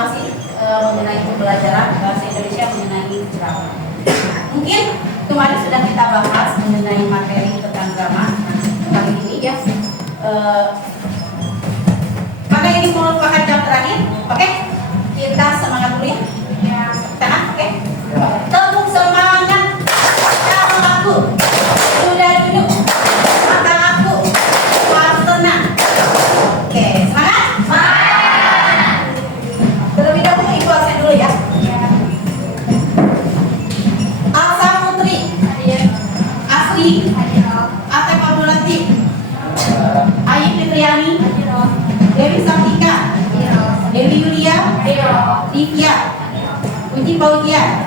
masih mengenai pembelajaran bahasa Indonesia mengenai drama. Mungkin kemarin sudah kita bahas mengenai materi tentang drama. Kali ini ya, karena ini merupakan jam terakhir, oke? Kita semangat dulu ya. Tenang, oke? Tepuk semangat. Kalau aku sudah duduk, mata aku harus tenang. Oke, semangat? Semangat. Terlebih dahulu ibu absen dulu ya. Alsa Putri, Asri, Asep Abdulati, Ayu Fitriani, Dewi Santika, Dewi Yulia, Divya, Uji Paujian,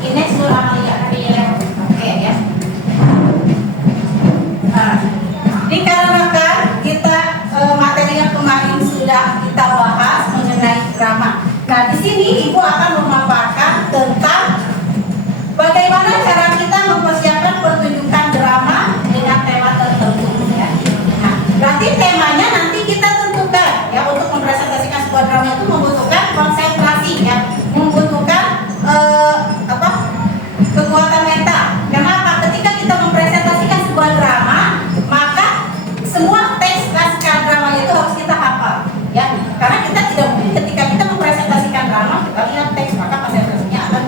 Ines Nur Amalia. Oke ya. Nah, dikarenakan kita materi yang kemarin sudah kita bahas mengenai drama. Nah, di sini ibu akan memaparkan tentang bagaimana cara kita mempersiapkan pertunjukan drama dengan tema tertentu. Ya. Nah, berarti temanya nanti kita tentukan ya, untuk mempresentasikan sebuah drama itu membutuhkan konsentrasi ya, membutuhkan kekuatan mental. Kenapa? Ketika kita mempresentasikan sebuah drama, maka semua teks naskah drama itu harus kita hafal ya, karena kita tidak mungkin ketika kita mempresentasikan drama kita lihat teks, maka konsentrasinya akan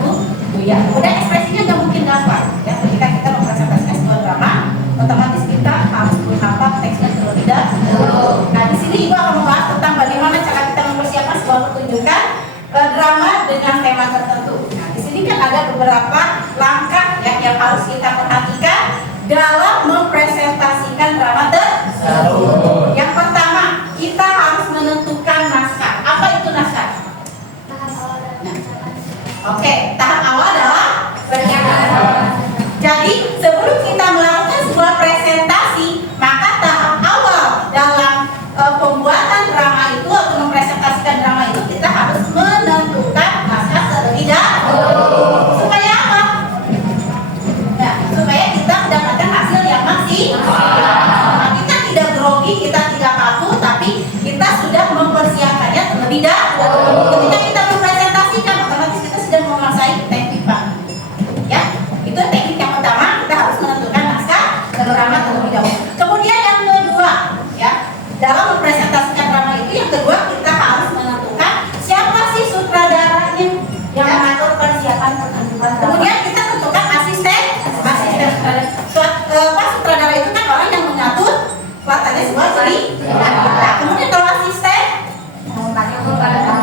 ya, kemudian ekspresinya nggak mungkin dapat ya. Ketika kita mempresentasikan sebuah drama, otomatis kita harus menghafal teksnya terlebih dahulu. Nah, di sini ibu akan membahas tentang bagaimana cara kita mempersiapkan sebuah pertunjukan drama dengan tema tertentu. Nah, di sini kan ada beberapa langkah ya yang harus kita perhatikan dalam mempresentasikan drama tersebut. Yang pertama, kita harus menentukan naskah. Apa itu naskah? Oke, tahap awal adalah persiapan. Jadi sebelum kita melakukan sebuah presentasi, maka tahap awal dalam pembuatan drama itu atau mempresentasikan drama itu kita harus menentukan naskah terlebih dahulu. Supaya apa? Nah, supaya kita mendapatkan hasil yang maksimal. Kita tidak grogi, kita tidak kaku, tapi kita sudah mempersiapkannya terlebih dahulu. Ketika kita mempresentasikan, otomatis kita sudah menguasai teknik Pak. Ya, itu teknik yang pertama, kita harus menentukan naskah drama terlebih dahulu. Kemudian yang kedua, ya, dalam mempresentasikan drama itu yang kedua kita harus menentukan siapa sih sutradaranya yang mengatur persiapan pertunjukan. Kemudian kita tentukan asisten sutradara itu kan orang yang mengatur kelihatannya semua cerita. Nah, kemudian kalau asisten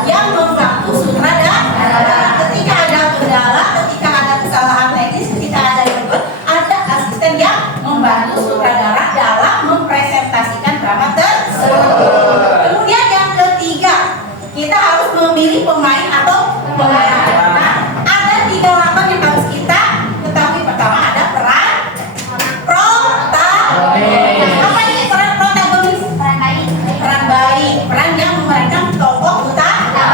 yang membantu sutradara ketika ada kendala, ketika ada kesalahan teknis, ketika ada gangguan, ada asisten yang membantu sutradara dalam mempresentasikan drama tersebut. Kemudian yang ketiga, kita harus memilih pemain atau pemeran. Nah, ada 3 latar yang harus kita ketahui. Pertama ada peran protagonis. Apa ini peran protagonis? Peran baik, peran yang memerankan tokoh utama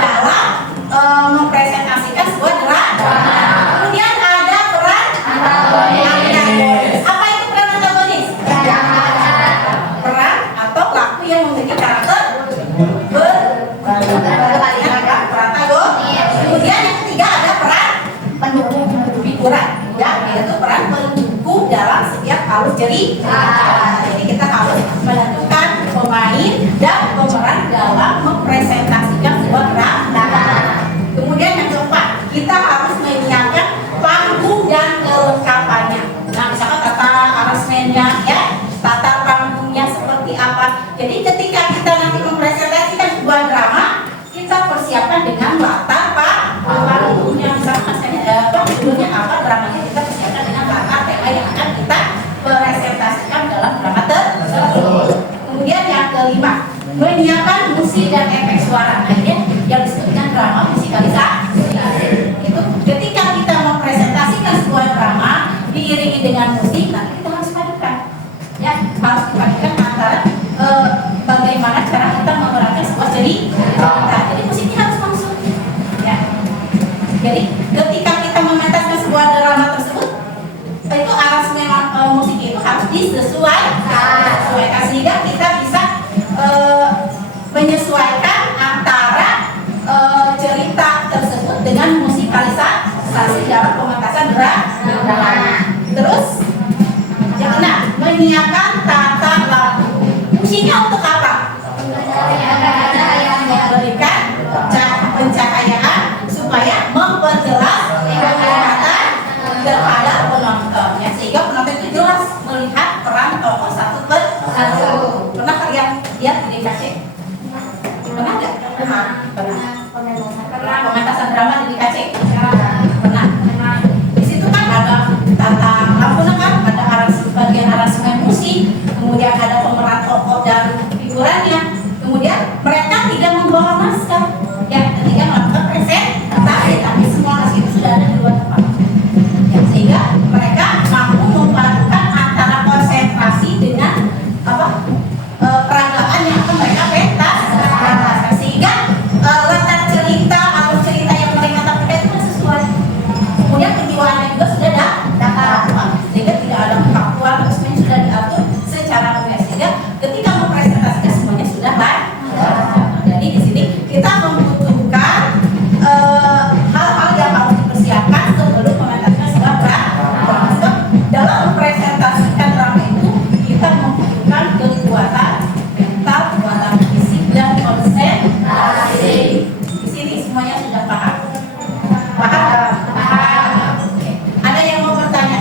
dalam mempresentasikan sebuah drama. Kemudian ada peran antagonis. Apa itu peran antagonis? Peran atau laku yang memiliki karakter berbalik protagonis. Kemudian yang ketiga ada peran pendukung hiburan, ya, yaitu peran pendukung dalam setiap alur cerita. Jadi kita harus menentukan pemain dan pemeran dalam mempresentasikan sebuah drama. Kemudian yang keempat, kita harus menyiapkan panggung dan kelengkapannya. Nah, misalkan tata arrangementnya, ya, tata panggungnya seperti apa. Jadi ketika kita nanti mempresentasikan sebuah drama, kita persiapkan dengan latar panggungnya. Misalkan judulnya apa, dramanya kita persiapkan dengan latar tema yang akan kita presentasikan dalam drama tersebut. Kemudian yang kelima, menyiapkan musik dan efek suara. Nah, ini yang disebut dengan drama musikalisasi. Itu ketika kita mempresentasikan sebuah drama diiringi dengan musik, nanti kita harus padukan. Ya, harus dipadukan antara bagaimana cara kita memerankan sebuah cerita. Jadi musiknya harus masuk. Ya. Jadi ketika kita mementaskan sebuah drama tersebut, itu aransemen musik itu harus disesuaikan sehingga kita bisa menyesuaikan antara dengan musikalisasi dalam pementasan drama. Terus yang keenam, menyiapkan tata lagu. Fungsinya untuk apa? Memberikan pencahayaan supaya memperjelas penglihatan terhadap penonton, ya, sehingga penonton itu jelas melihat peran tokoh satu persatu. Pernah kalian lihat di DKC? Pernah nggak? Pernah. Pementasan drama di DKC? Pernah. Di situ kan ada tata lampu, kan ada bagian aransemen musik, kemudian ada pemeran tokoh dan figurannya, kemudian mereka tidak membawa naskah, ya, ketika melakukan presentasi, tapi semua naskah itu sudah ada di luar tempat, ya, sehingga mereka mampu memadukan antara konsentrasi dengan peragaan yang akan mereka pentaskan, sehingga latar cerita atau cerita yang mereka tampilkan itu sesuai, kemudian kejiwaannya juga sudah dapat, sehingga tidak ada faktual, semuanya sudah diatur secara mudah, sehingga ketika mempresentasikan semuanya sudah baik. Jadi di sini kita membutuhkan hal-hal yang harus dipersiapkan sebelum mementaskan sebuah drama. Dalam mempresentasikan drama itu kita membutuhkan kekuatan mental, kekuatan fisik, dan konsentrasi. Di sini semuanya sudah paham. Paham. Oke. Ada yang mau bertanya?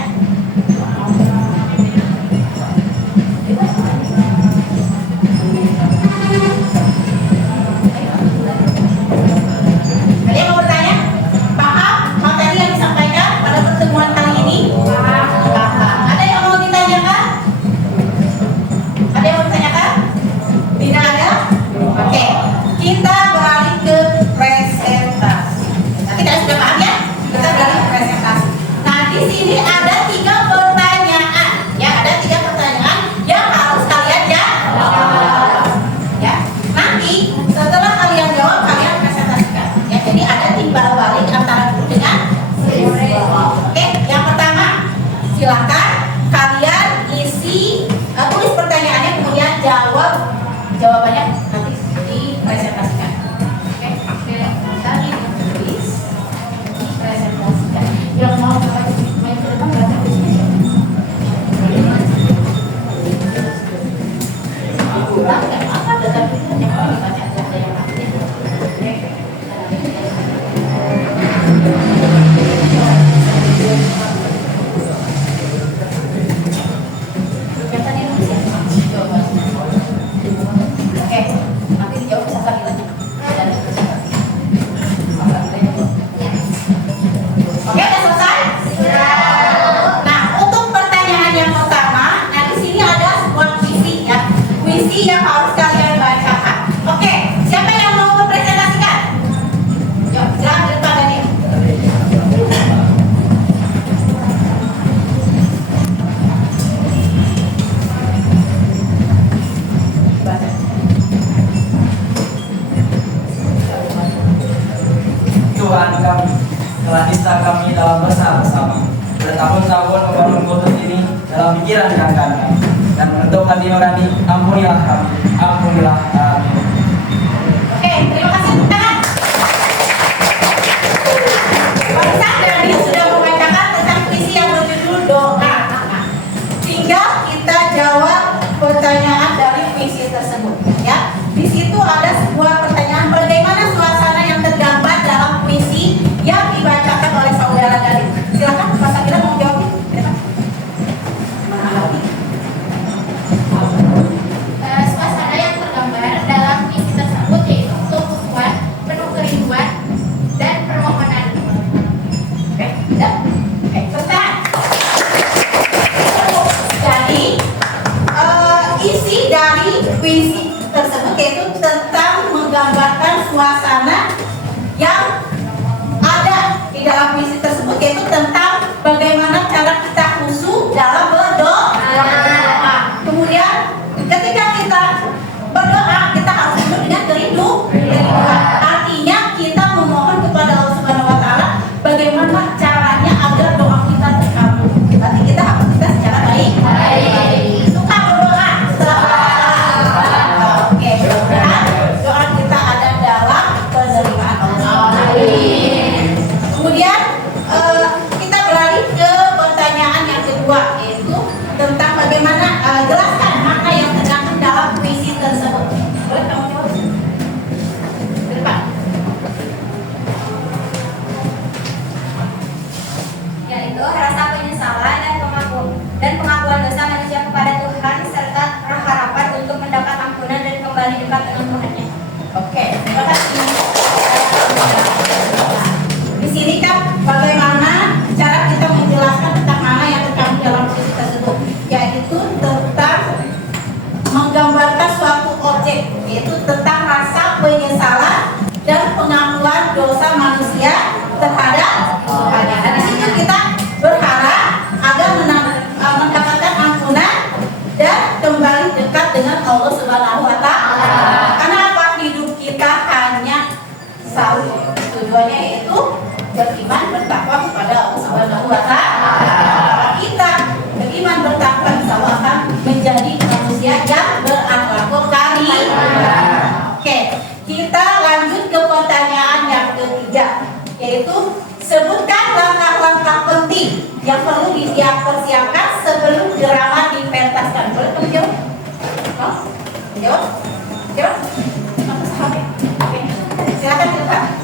Ada yang mau bertanya? Paham materi yang disampaikan pada pertemuan kali ini? Paham. Ada yang mau ditanyakan? Ada yang mau ditanyakan? Tidak ada? Oke. Kita beralih ke presentasi. Nah, kita sudah paham ya? Kita beralih ke presentasi. Nah, di sini ada 3 pertanyaan. Ya, ada 3 pertanyaan yang harus kalian jawab. Ya. Nanti setelah kalian jawab, kalian presentasikan. Ya, jadi ada timbal balik antara guru dengan siswa. Oke, yang pertama, silakan kalian isi tulis pertanyaannya, kemudian jawabannya nanti dipresentasikan. Oke, tadi ditulis, dipresentasikan. Yang mau main ke depan berarti di sini. Pulang nggak apa-apa, tetapi jangan dibaca ada yang lain. Yang tadi nulis ya? Oke, nanti dijawab bisa lagi. Oke, udah selesai? Nah, untuk pertanyaan yang pertama, nah di sini ada sebuah puisi ya, puisi yang harus kalian bacakan. Oke, siapa yang mau mempresentasikan? Yuk, silakan di depan tadi. Tuhan kami, telah nista kami dalam bersama-sama. Bertahun-tahun membangun kudus ini dalam pikiran dan kami, dan menentukan hati nurani, ampunilah kami, ampunilah kami. Oke, terima kasih tepuk tangan. Barusan Dani sudah membacakan tentang puisi yang berjudul doa. Tinggal kita jawab pertanyaan dari puisi tersebut. Ya, di situ ada sebuah pertanyaan, bagaimana suasana yang tergambar dalam puisi yang dibacakan oleh saudara Dani. Silakan Mas Akira mau jawab. Suasana yang tergambar dalam puisi tersebut yaitu kehusuan, penuh kerinduan, dan permohonan. Oke, sudah. Oke, selesai. Jadi isi dari puisi tersebut yaitu tentang menggambarkan suasana yang ada di dalam puisi tersebut, yaitu tentang bagaimana cara kita khusyuk dalam berdoa. Kemudian ketika kita berdoa, kita harus penuh dengan kerinduan. Artinya kita memohon kepada Allah Subhanahu Wa Taala bagaimana caranya agar doa kita terkabul. Berarti kita harus kita secara baik. Suka berdoa. Oke, mudah-mudahan doa kita ada dalam penerimaan Allah. beriman bertakwa kepada Allah Subhanahu wa Ta'ala. Kita beriman bertakwa, insya Allah akan menjadi manusia yang berakhlakul karim. Oke, kita lanjut ke pertanyaan yang ketiga, yaitu sebutkan langkah-langkah penting yang perlu dipersiapkan sebelum drama dipentaskan. Boleh kamu jawab? Oh? Jawab? Jawab? Oke. Silakan Pak.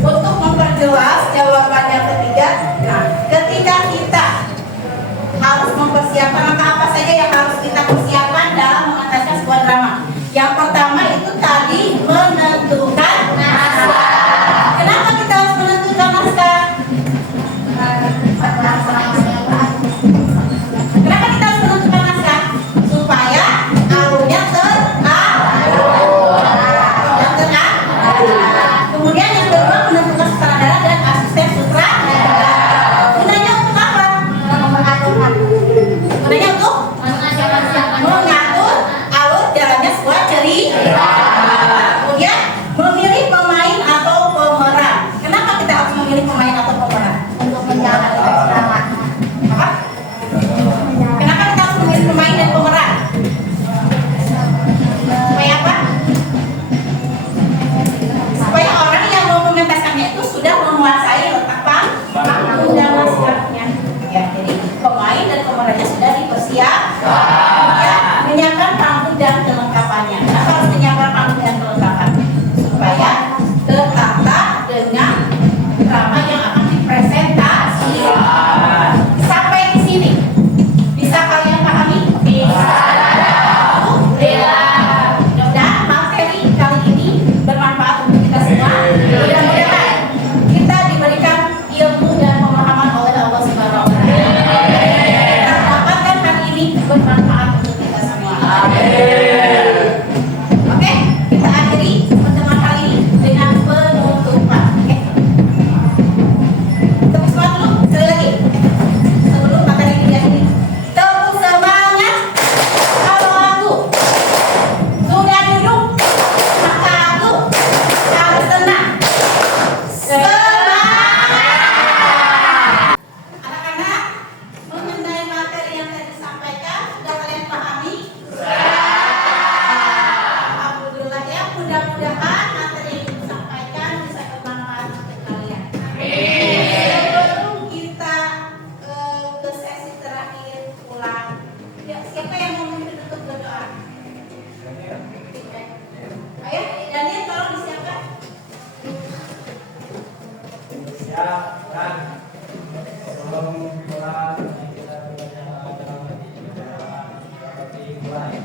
Untuk memperjelas jawaban yang ketiga, nah, ketika kita harus mempersiapkan apa saja yang harus kita persiapkan dalam mengentaskan sebuah drama. Yang pertama itu tadi menentukan naskah. Kenapa kita harus menentukan naskah? Kenapa kita harus menentukan naskah? Supaya alurnya kemudian yang kedua menentukan sutradara dan asisten sutradara. Gunanya untuk apa? Gunanya untuk mengatur alur jalannya sebuah cerita. Kemudian memilih pemain atau pemeran. Kenapa kita harus memilih pemain atau pemeran? Untuk menjalankan drama. Apa? Kenapa kita harus memilih pemain dan pemeran? Supaya apa? Supaya orang yang mau mementaskannya itu sudah menguasai letak panggung dan naskahnya. Ya, jadi pemain dan pemerannya sudah dipersiapkan. Ya, menyiapkan panggung dan kelengkapannya. Kenapa harus menyiapkan panggung dan kelengkapan? Supaya tertata dengan drama yang akan dipresentasikan. Sampai di sini, bisa kalian pahami? Bisa. Mudah-mudahan materi kali ini bermanfaat untuk kita semua. Mudah-mudahan kita diberikan ilmu dan pemahaman oleh Allah Subhanahu wa Ta'ala. Kita dapatkan hari ini bermanfaat untuk kita semua. Oke, kita akhiri pertemuan kali ini dengan penutupan. Oke. Tepuk semangat dulu sekali lagi sebelum materi ini diakhiri. Tepuk semangat. Kalau aku sudah duduk, maka aku harus tenang. Semangat! Anak-anak, mengenai materi yang tadi disampaikan, sudah kalian pahami? Alhamdulillah ya, mudah-mudahan materi yang disampaikan bisa bermanfaat untuk kalian. Sebelum kita ke sesi terakhir pulang, ya, siapa yang mau memimpin untuk berdoa? Ayo, Daniel tolong disiapkan. Siap, kan? Sebelum pulang kita belajar dalam mulai.